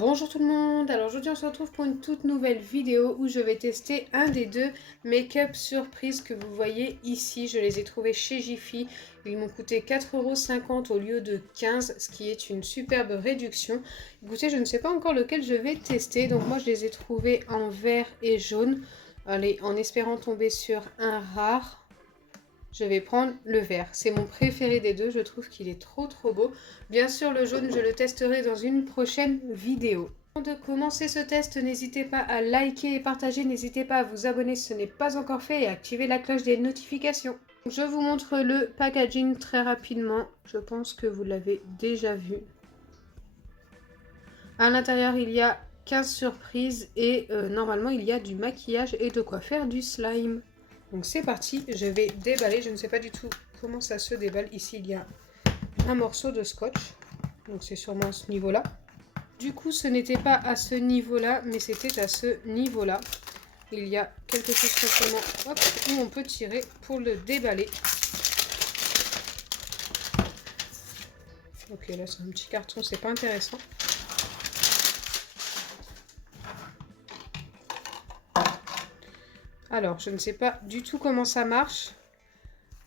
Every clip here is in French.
Bonjour tout le monde, alors aujourd'hui on se retrouve pour une toute nouvelle vidéo où je vais tester un des deux make-up surprise que vous voyez ici. Je les ai trouvés chez Jiffy, ils m'ont coûté 4,50 € au lieu de 15 €, ce qui est une superbe réduction. Écoutez, je ne sais pas encore lequel je vais tester, donc moi je les ai trouvés en vert et jaune. Allez, en espérant tomber sur un rare. Je vais prendre le vert, c'est mon préféré des deux, je trouve qu'il est trop beau. Bien sûr le jaune je le testerai dans une prochaine vidéo. Avant de commencer ce test, n'hésitez pas à liker et partager, n'hésitez pas à vous abonner si ce n'est pas encore fait et à activer la cloche des notifications. Je vous montre le packaging très rapidement, je pense que vous l'avez déjà vu. À l'intérieur il y a 15 surprises et normalement il y a du maquillage et de quoi faire du slime. Donc c'est parti, je vais déballer, je ne sais pas du tout comment ça se déballe. Ici il y a un morceau de scotch, donc c'est sûrement à ce niveau-là. Du coup ce n'était pas à ce niveau-là, mais c'était à ce niveau-là. Il y a quelque chose simplement où on peut tirer pour le déballer. Ok, là c'est un petit carton, c'est pas intéressant. Alors, je ne sais pas du tout comment ça marche.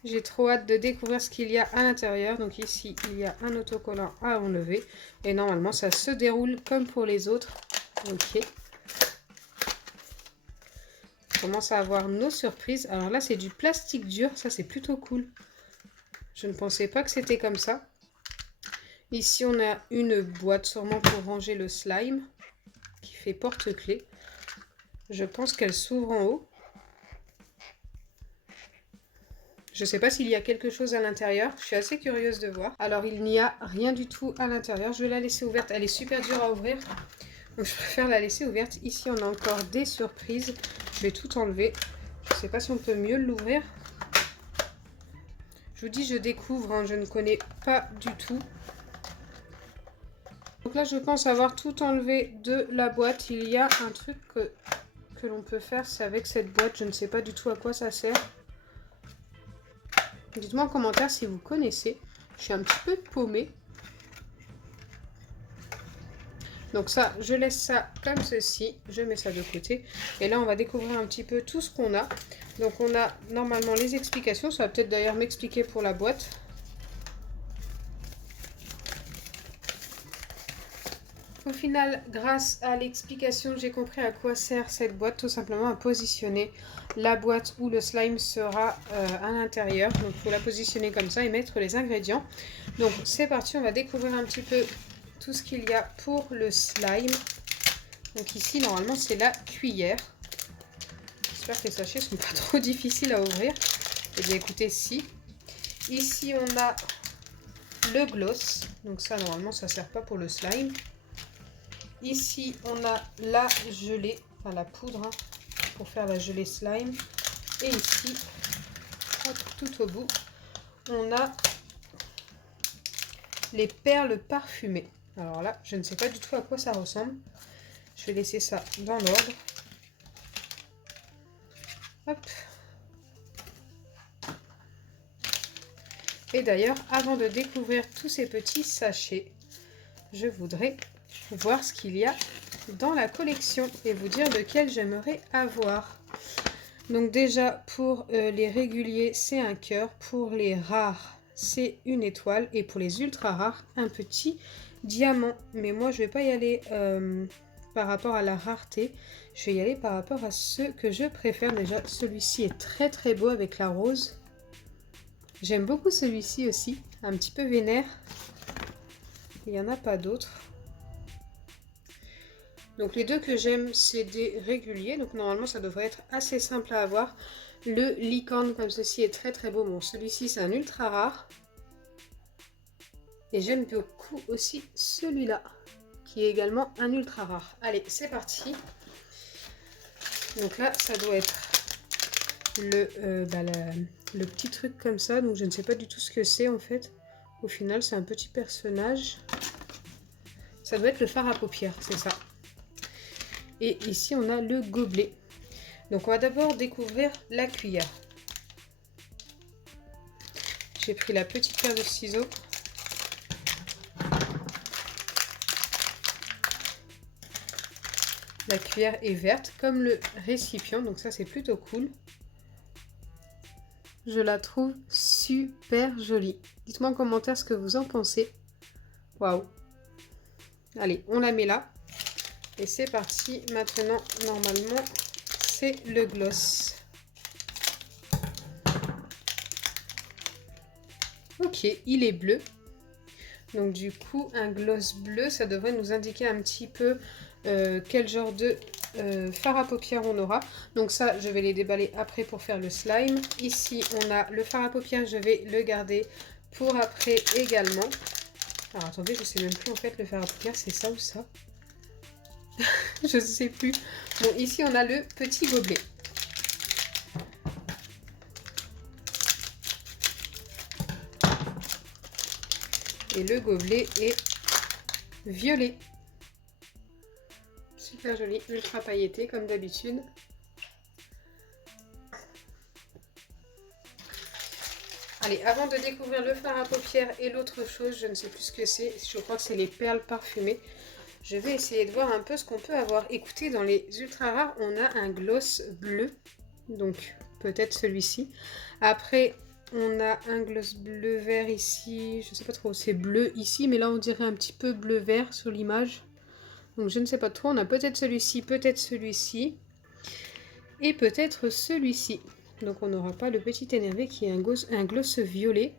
J'ai trop hâte de découvrir ce qu'il y a à l'intérieur. Donc ici, il y a un autocollant à enlever. Et normalement, ça se déroule comme pour les autres. Ok. On commence à avoir nos surprises. Alors là, c'est du plastique dur. Ça, c'est plutôt cool. Je ne pensais pas que c'était comme ça. Ici, on a une boîte sûrement pour ranger le slime qui fait porte-clés. Je pense qu'elle s'ouvre en haut. Je ne sais pas s'il y a quelque chose à l'intérieur, je suis assez curieuse de voir. Alors il n'y a rien du tout à l'intérieur, je vais la laisser ouverte, elle est super dure à ouvrir. Donc je préfère la laisser ouverte. Ici on a encore des surprises, je vais tout enlever. Je ne sais pas si on peut mieux l'ouvrir. Je vous dis, je découvre, hein, je ne connais pas du tout. Donc là je pense avoir tout enlevé de la boîte. Il y a un truc que l'on peut faire, c'est avec cette boîte, je ne sais pas du tout à quoi ça sert. Dites-moi en commentaire si vous connaissez. Je suis un petit peu paumée. Donc ça, je laisse ça comme ceci. Je mets ça de côté. Et là, on va découvrir un petit peu tout ce qu'on a. Donc on a normalement les explications. Ça va peut-être d'ailleurs m'expliquer pour la boîte. Au final, grâce à l'explication, j'ai compris à quoi sert cette boîte. Tout simplement à positionner la boîte où le slime sera à l'intérieur. Donc il faut la positionner comme ça et mettre les ingrédients. Donc c'est parti, on va découvrir un petit peu tout ce qu'il y a pour le slime. Donc ici, normalement, c'est la cuillère. J'espère que les sachets ne sont pas trop difficiles à ouvrir. Et bien écoutez, si. Ici, on a le gloss. Donc ça, normalement, ça ne sert pas pour le slime. Ici, on a la gelée, enfin la poudre, hein, pour faire la gelée slime. Et ici, hop, tout au bout, on a les perles parfumées. Alors là, je ne sais pas du tout à quoi ça ressemble. Je vais laisser ça dans l'ordre. Hop. Et d'ailleurs, avant de découvrir tous ces petits sachets, je voudrais voir ce qu'il y a dans la collection et vous dire lequel j'aimerais avoir. Donc déjà, pour les réguliers, c'est un cœur. Pour les rares, c'est une étoile. Et pour les ultra rares, un petit diamant. Mais moi, je ne vais pas y aller par rapport à la rareté. Je vais y aller par rapport à ceux que je préfère. Déjà, celui-ci est très beau avec la rose. J'aime beaucoup celui-ci aussi, un petit peu vénère. Il n'y en a pas d'autres. Donc les deux que j'aime, c'est des réguliers. Donc normalement, ça devrait être assez simple à avoir. Le licorne comme ceci est très beau. Bon, celui-ci, c'est un ultra rare. Et j'aime beaucoup aussi celui-là, qui est également un ultra rare. Allez, c'est parti. Donc là, ça doit être le petit truc comme ça. Donc je ne sais pas du tout ce que c'est en fait. Au final, c'est un petit personnage. Ça doit être le fard à paupières, c'est ça. Et ici, on a le gobelet. Donc, on va d'abord découvrir la cuillère. J'ai pris la petite paire de ciseaux. La cuillère est verte comme le récipient, donc ça c'est plutôt cool. Je la trouve super jolie. Dites-moi en commentaire ce que vous en pensez. Waouh! Allez, on la met là. Et c'est parti. Maintenant, normalement, c'est le gloss. Ok, il est bleu. Donc du coup, un gloss bleu, ça devrait nous indiquer un petit peu quel genre de fard à paupières on aura. Donc ça, je vais les déballer après pour faire le slime. Ici, on a le fard à paupières, je vais le garder pour après également. Alors attendez, je sais même plus en fait le fard à paupières, c'est ça ou ça? Je sais plus. Bon, ici, on a le petit gobelet. Et le gobelet est violet. Super joli, ultra pailleté comme d'habitude. Allez, avant de découvrir le fard à paupières et l'autre chose, je ne sais plus ce que c'est, je crois que c'est les perles parfumées. Je vais essayer de voir un peu ce qu'on peut avoir. Écoutez, dans les ultra rares, on a un gloss bleu, donc peut-être celui-ci. Après, on a un gloss bleu vert ici, je ne sais pas trop, c'est bleu ici, mais là on dirait un petit peu bleu vert sur l'image. Donc je ne sais pas trop, on a peut-être celui-ci, et peut-être celui-ci. Donc on n'aura pas le petit énervé qui est un gloss violet.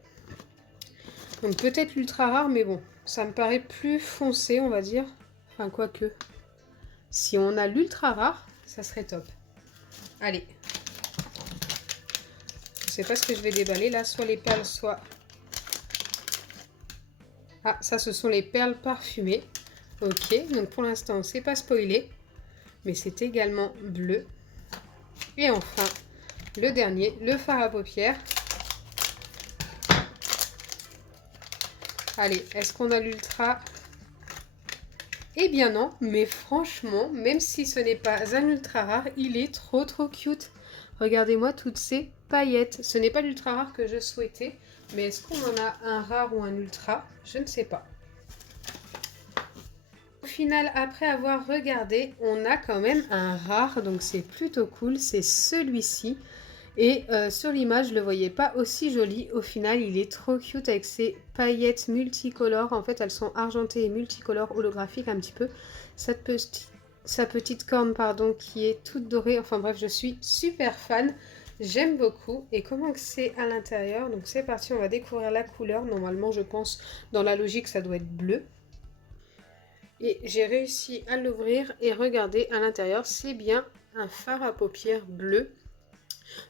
Donc peut-être l'ultra rare, mais bon, ça me paraît plus foncé, on va dire. Enfin, quoique. Si on a l'ultra rare, ça serait top. Allez. Je sais pas ce que je vais déballer là, soit les perles, soit... Ah, ça ce sont les perles parfumées. Ok, donc pour l'instant, c'est pas spoilé. Mais c'est également bleu. Et enfin, le dernier, le fard à paupières. Allez, est-ce qu'on a l'ultra? Eh bien non, mais franchement, même si ce n'est pas un ultra rare, il est trop cute. Regardez-moi toutes ces paillettes. Ce n'est pas l'ultra rare que je souhaitais, mais est-ce qu'on en a un rare ou un ultra? Je ne sais pas. Au final, après avoir regardé, on a quand même un rare, donc c'est plutôt cool, c'est celui-ci. Et sur l'image, je le voyais pas aussi joli. Au final, il est trop cute avec ses paillettes multicolores. En fait, elles sont argentées et multicolores, holographiques un petit peu. Sa petite corne, pardon, qui est toute dorée. Enfin bref, je suis super fan. J'aime beaucoup. Et comment que c'est à l'intérieur? Donc c'est parti, on va découvrir la couleur. Normalement, je pense, dans la logique, ça doit être bleu. Et j'ai réussi à l'ouvrir et regardez à l'intérieur, c'est bien un fard à paupières bleu.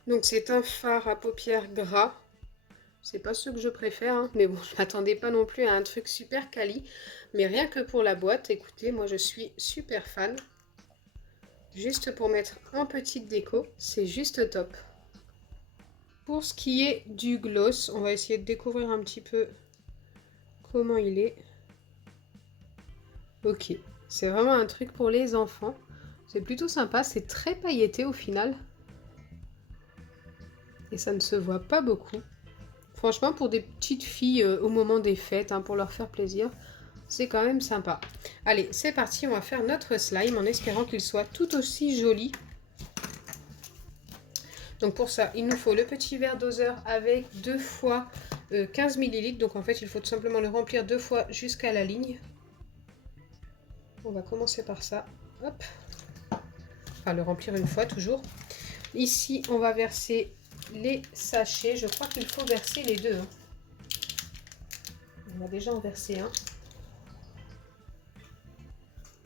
Donc c'est un fard à paupières gras. C'est pas ce que je préfère, hein, mais bon, je m'attendais pas non plus à un truc super quali. Mais rien que pour la boîte, écoutez, moi je suis super fan. Juste pour mettre en petite déco, c'est juste top. Pour ce qui est du gloss, on va essayer de découvrir un petit peu comment il est. Ok, c'est vraiment un truc pour les enfants. C'est plutôt sympa, c'est très pailleté au final. Et ça ne se voit pas beaucoup. Franchement, pour des petites filles au moment des fêtes, hein, pour leur faire plaisir, c'est quand même sympa. Allez, c'est parti, on va faire notre slime en espérant qu'il soit tout aussi joli. Donc pour ça, il nous faut le petit verre doseur avec 2 fois 15 ml. Donc en fait, il faut tout simplement le remplir 2 fois jusqu'à la ligne. On va commencer par ça. Hop. Enfin, le remplir une fois toujours. Ici, on va verser les sachets. Je crois qu'il faut verser les deux. Hein. On va déjà en verser un.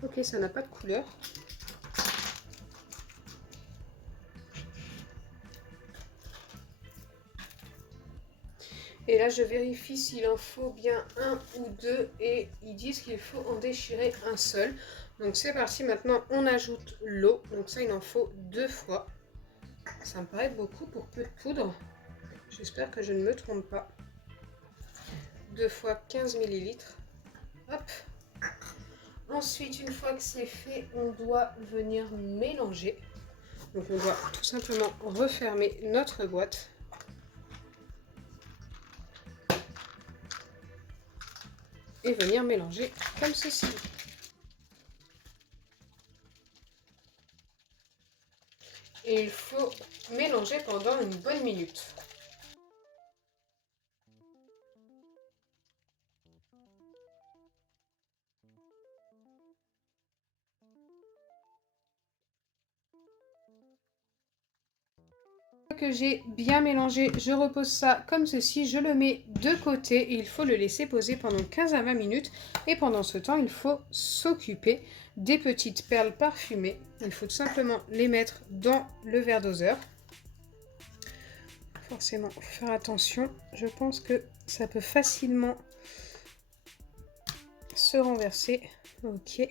Ok, ça n'a pas de couleur. Et là, je vérifie s'il en faut bien un ou deux. Et ils disent qu'il faut en déchirer un seul. Donc c'est parti. Maintenant, on ajoute l'eau. Donc ça, il en faut 2 fois. Ça me paraît beaucoup pour peu de poudre. J'espère que je ne me trompe pas. 2 fois 15 ml. Hop. Ensuite, une fois que c'est fait, on doit venir mélanger. Donc on doit tout simplement refermer notre boîte. Et venir mélanger comme ceci. et il faut mélanger pendant une bonne minute. Que j'ai bien mélangé, je repose ça comme ceci, je le mets de côté et il faut le laisser poser pendant 15 à 20 minutes et pendant ce temps il faut s'occuper des petites perles parfumées. Il faut tout simplement les mettre dans le verre doseur. Forcément faire attention, je pense que ça peut facilement se renverser. Ok.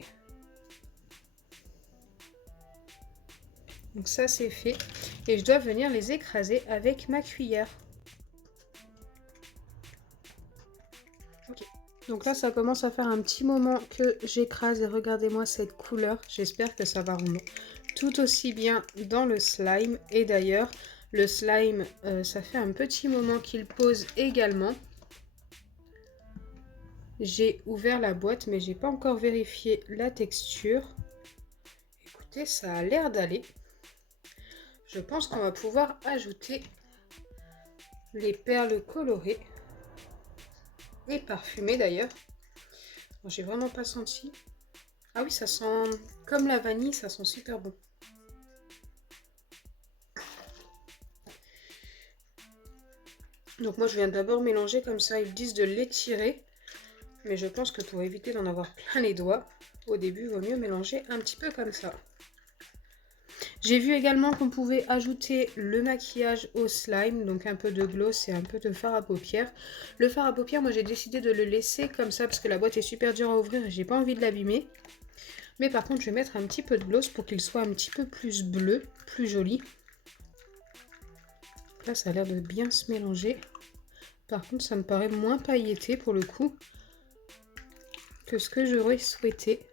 Donc ça c'est fait et je dois venir les écraser avec ma cuillère. Ok. Donc là ça commence à faire un petit moment que j'écrase et regardez-moi cette couleur. J'espère que ça va rendre tout aussi bien dans le slime. Et d'ailleurs le slime ça fait un petit moment qu'il pose également. J'ai ouvert la boîte mais j'ai pas encore vérifié la texture. Écoutez, ça a l'air d'aller. Je pense qu'on va pouvoir ajouter les perles colorées et parfumées d'ailleurs. Bon, j'ai vraiment pas senti. Ah oui, ça sent comme la vanille, ça sent super bon. Donc moi je viens d'abord mélanger comme ça, ils disent de l'étirer. Mais je pense que pour éviter d'en avoir plein les doigts, au début il vaut mieux mélanger un petit peu comme ça. J'ai vu également qu'on pouvait ajouter le maquillage au slime, donc un peu de gloss et un peu de fard à paupières. Le fard à paupières, moi j'ai décidé de le laisser comme ça parce que la boîte est super dure à ouvrir et j'ai pas envie de l'abîmer. Mais par contre, je vais mettre un petit peu de gloss pour qu'il soit un petit peu plus bleu, plus joli. Là, ça a l'air de bien se mélanger. Par contre, ça me paraît moins pailleté pour le coup que ce que j'aurais souhaité.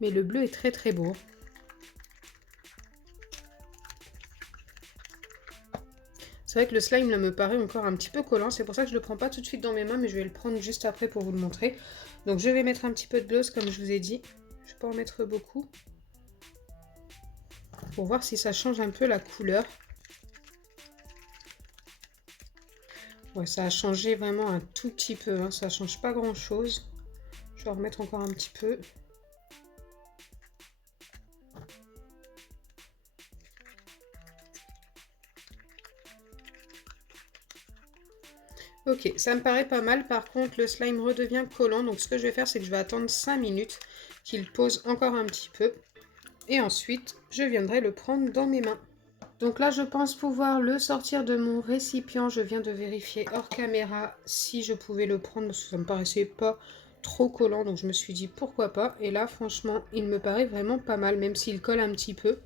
Mais le bleu est très très beau. C'est vrai que le slime là me paraît encore un petit peu collant, c'est pour ça que je le prends pas tout de suite dans mes mains, mais je vais le prendre juste après pour vous le montrer. Donc je vais mettre un petit peu de gloss comme je vous ai dit. Je vais pas en mettre beaucoup. Pour voir si ça change un peu la couleur. Ouais, ça a changé vraiment un tout petit peu, hein. Ça change pas grand chose. Je vais en remettre encore un petit peu. Ok, ça me paraît pas mal. Par contre, le slime redevient collant. Donc ce que je vais faire, c'est que je vais attendre 5 minutes qu'il pose encore un petit peu. Et ensuite, je viendrai le prendre dans mes mains. Donc là, je pense pouvoir le sortir de mon récipient. Je viens de vérifier hors caméra si je pouvais le prendre parce que ça me paraissait pas trop collant. Donc je me suis dit pourquoi pas. Et là, franchement, il me paraît vraiment pas mal, même s'il colle un petit peu.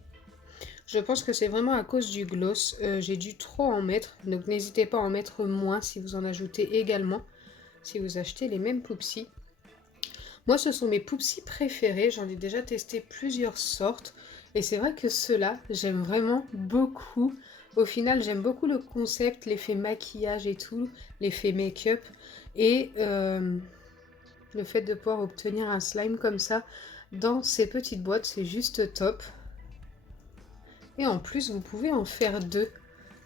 Je pense que c'est vraiment à cause du gloss. J'ai dû trop en mettre. Donc n'hésitez pas à en mettre moins si vous en ajoutez également. Si vous achetez les mêmes Poupsi. Moi, ce sont mes Poupsi préférés. J'en ai déjà testé plusieurs sortes. Et c'est vrai que ceux-là, j'aime vraiment beaucoup. Au final, j'aime beaucoup le concept, l'effet maquillage et tout, l'effet make-up. Et le fait de pouvoir obtenir un slime comme ça dans ces petites boîtes, c'est juste top. Et en plus, vous pouvez en faire deux.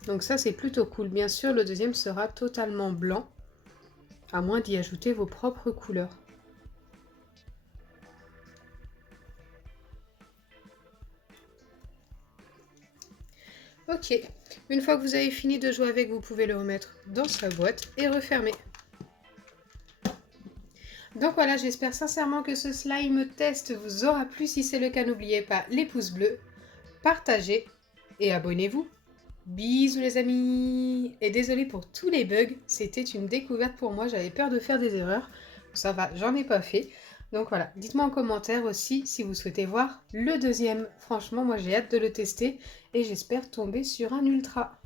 Donc ça, c'est plutôt cool. Bien sûr, le deuxième sera totalement blanc, à moins d'y ajouter vos propres couleurs. Ok, une fois que vous avez fini de jouer avec, vous pouvez le remettre dans sa boîte et refermer. Donc voilà, j'espère sincèrement que ce slime test vous aura plu. Si c'est le cas, n'oubliez pas les pouces bleus, partagez et abonnez-vous. Bisous les amis. Et désolé pour tous les bugs, c'était une découverte pour moi, j'avais peur de faire des erreurs. Ça va, j'en ai pas fait. Donc voilà, dites-moi en commentaire aussi si vous souhaitez voir le deuxième. Franchement, moi j'ai hâte de le tester et j'espère tomber sur un ultra.